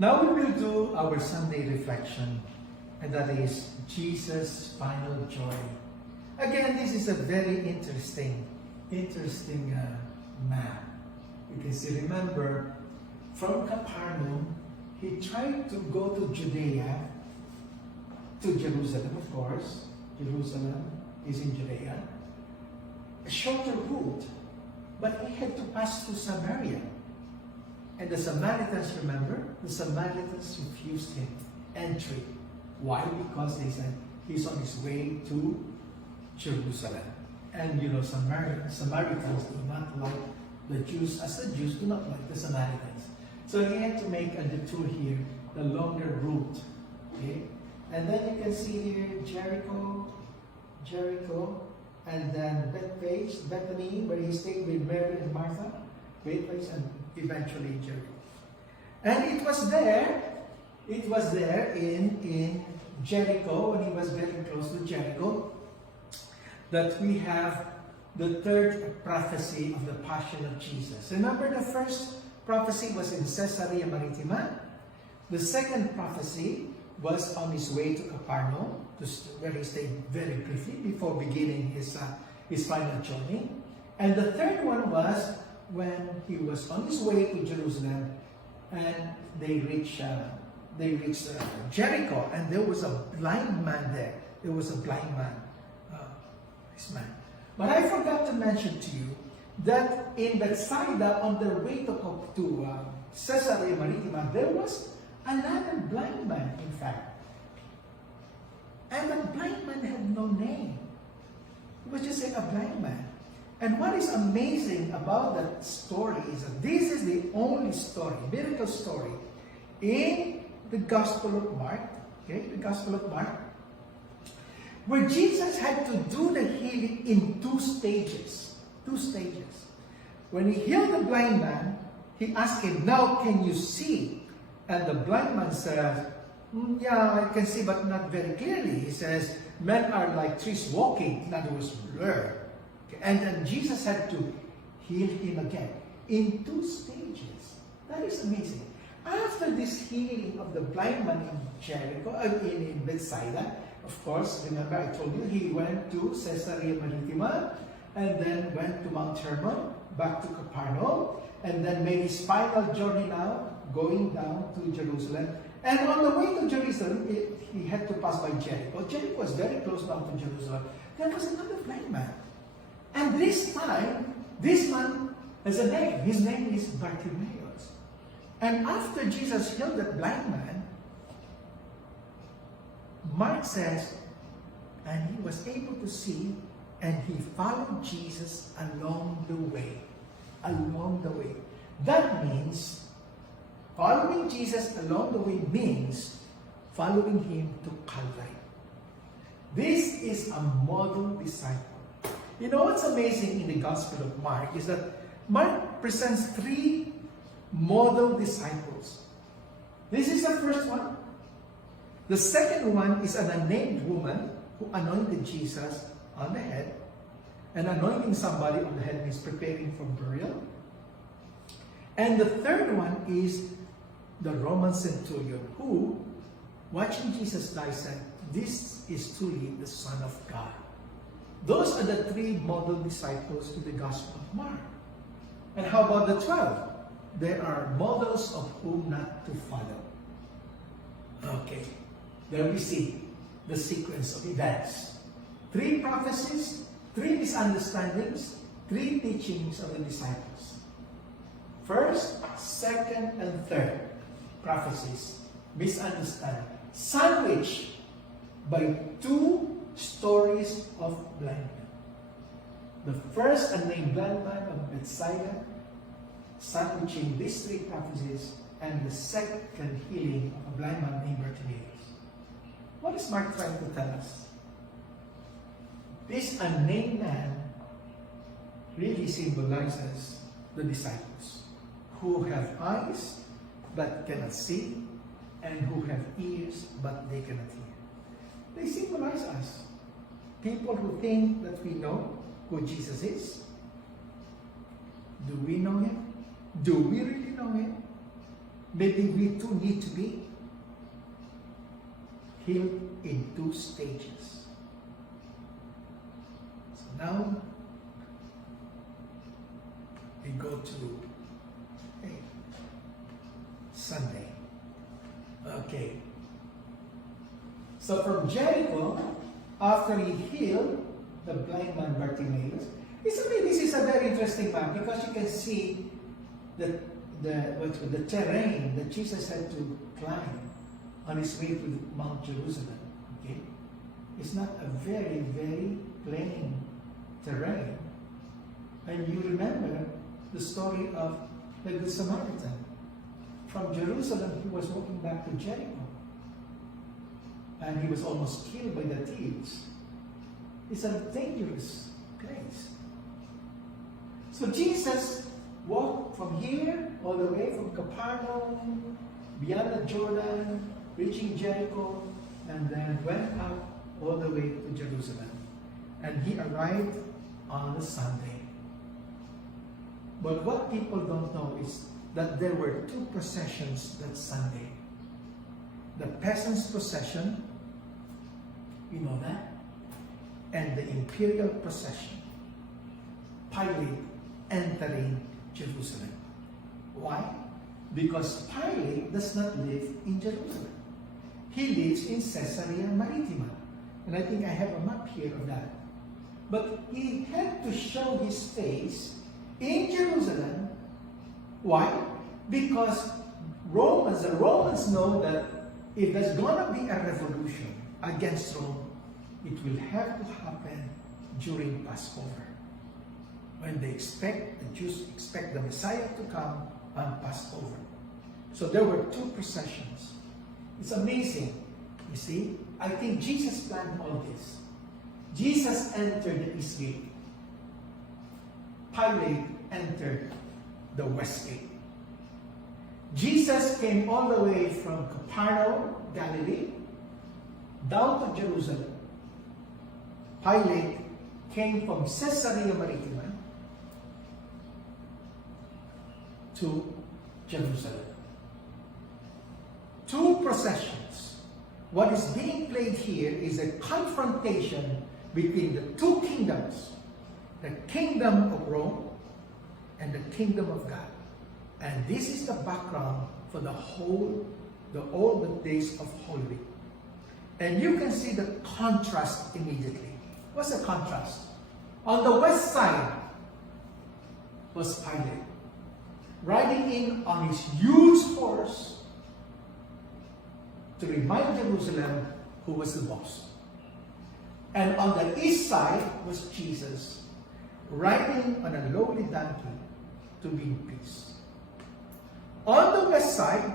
Now we will do our Sunday reflection, and that is Jesus' final joy. Again, this is a very interesting map. Because you remember, from Capernaum, he tried to go to Judea, to Jerusalem, of course. Jerusalem is in Judea. A shorter route, but he had to pass through Samaria. And the Samaritans, remember? The Samaritans refused him entry. Why? Because they said he's on his way to Jerusalem. And you know, Samaritans do not like the Jews, as the Jews do not like the Samaritans. So he had to make a detour here, the longer route. Okay? And then you can see here Jericho, and then Bethany, where he stayed with Mary and Martha, great place, and eventually Jericho. And it was there in Jericho, when he was very close to Jericho, that we have the third prophecy of the Passion of Jesus. Remember, the first prophecy was in Caesarea Maritima. The second prophecy was on his way to Capernaum, where he stayed very briefly before beginning his final journey. And the third one was when he was on his way to Jerusalem, and they reached Jericho, and there was a blind man there. There was a blind man. This man. But I forgot to mention to you that in Bethsaida, on their way to Caesarea Maritima, there was another blind man, in fact. And the blind man had no name. He was just a blind man. And what is amazing about that story is that this is the only story, miracle story, in the Gospel of Mark, okay, the Gospel of Mark, where Jesus had to do the healing in two stages. When he healed the blind man, he asked him, "Now can you see?" And the blind man says, "Yeah, I can see, but not very clearly." He says, "Men are like trees walking," in other words, blur. And then Jesus had to heal him again in two stages. That is amazing. After this healing of the blind man in Jericho, in Bethsaida, of course, remember I told you he went to Caesarea Maritima, and then went to Mount Hermon, back to Capernaum, and then made his final journey now, going down to Jerusalem. And on the way to Jerusalem, he had to pass by Jericho. Jericho was very close down to Jerusalem. There was another blind man. And this time, this man has a name. His name is Bartimaeus. And after Jesus healed that blind man, Mark says, and he was able to see, and he followed Jesus along the way. Along the way. That means, following Jesus along the way means following him to Calvary. This is a model disciple. You know what's amazing in the Gospel of Mark is that Mark presents three model disciples. This is the first one. The second one is an unnamed woman who anointed Jesus on the head. And anointing somebody on the head means preparing for burial. And the third one is the Roman centurion who, watching Jesus die, said, "This is truly the Son of God." Those are the three model disciples in the Gospel of Mark. And how about the 12? There are models of whom not to follow. Okay, there we see the sequence of events. 3 prophecies, 3 misunderstandings, 3 teachings of the disciples. First, second, and third prophecies, misunderstanding, sandwiched by 2 stories of blind men. The first, unnamed blind man of Bethsaida, sandwiching these 3 prophecies, and the second healing of a blind man named Bartimaeus. What is Mark trying to tell us? This unnamed man really symbolizes the disciples who have eyes but cannot see, and who have ears but they cannot hear. They symbolize us. People who think that we know who Jesus is. Do we know him? Do we really know him? maybe we too need to be healed in 2 stages. So now we go to Sunday. Okay. So from Jericho, after he healed the blind man Bartimaeus, this is a very interesting map because you can see the terrain that Jesus had to climb on his way to Mount Jerusalem. Okay, it's not a very, very plain terrain. And you remember the story of the Good Samaritan. From Jerusalem, he was walking back to Jericho. And he was almost killed by the thieves. It's a dangerous place. So Jesus walked from here all the way from Capernaum, beyond the Jordan, reaching Jericho, and then went up all the way to Jerusalem. And he arrived on a Sunday. But what people don't know is that there were 2 processions that Sunday. The peasants' procession, you know that, and the imperial procession, Pilate entering Jerusalem. Why? Because Pilate does not live in Jerusalem. He lives in Caesarea Maritima. And I think I have a map here of that. But he had to show his face in Jerusalem. Why? Because the Romans know that if there's going to be a revolution against Rome, it will have to happen during Passover. When the Jews expect the Messiah to come on Passover. So there were 2 processions. It's amazing. You see, I think Jesus planned all this. Jesus entered the East Gate. Pilate entered the West Gate. Jesus came all the way from Capernaum, Galilee, down to Jerusalem. Pilate came from Caesarea Maritima to Jerusalem. 2 processions. What is being played here is a confrontation between the 2 kingdoms, the kingdom of Rome and the kingdom of God. And this is the background for all the days of Holy Week. And you can see the contrast immediately. What's the contrast? On the west side was Pilate, riding in on his huge horse to remind Jerusalem who was the boss. And on the east side was Jesus, riding on a lowly donkey to bring peace. On the west side,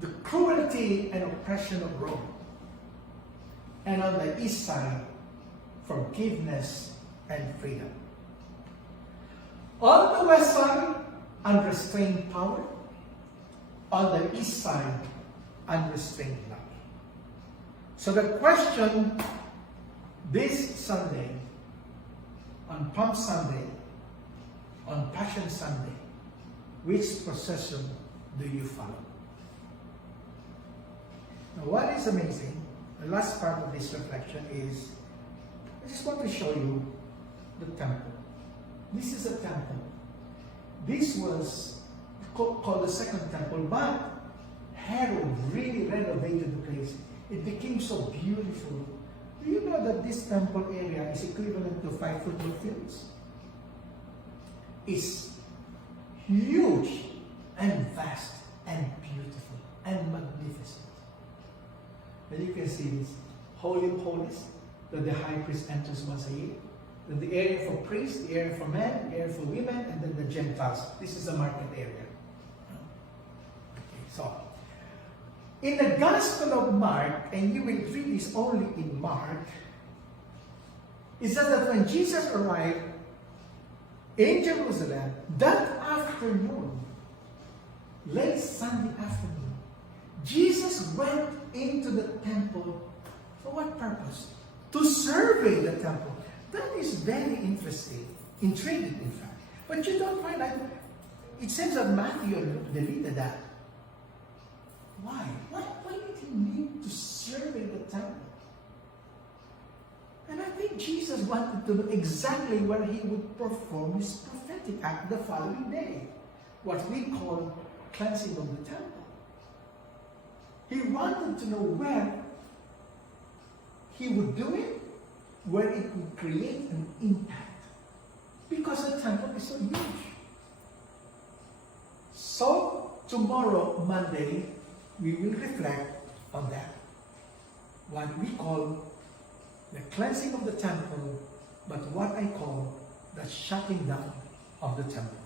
the cruelty and oppression of Rome. And on the east side, forgiveness and freedom. On the west side, unrestrained power. On the east side, unrestrained love. So the question this Sunday, on Palm Sunday, on Passion Sunday, which procession do you follow? Now what is amazing, the last part of this reflection is, I just want to show you the temple. This is a temple. This was called the second temple, but Herod really renovated the place. It became so beautiful. Do you know that this temple area is equivalent to 5 football fields? It's huge and vast and beautiful and magnificent. And you can see this Holy of Holies that the high priest enters once a year. Then the area for priests, the area for men, the area for women, and then the Gentiles. This is the market area. Okay, so in the Gospel of Mark, and you will read this only in Mark, it says that when Jesus arrived in Jerusalem that afternoon, late Sunday afternoon, Jesus went into the temple for what purpose? To survey the temple. That is very interesting, intriguing in fact. But you don't find out, it seems that Matthew and Luke deleted that. Why? Why did he need to serve in the temple? And I think Jesus wanted to know exactly where he would perform his prophetic act the following day, what we call cleansing of the temple. He wanted to know where he would do it, where it would create an impact, because the temple is so huge. So, tomorrow, Monday, we will reflect on that. What we call the cleansing of the temple, but what I call the shutting down of the temple.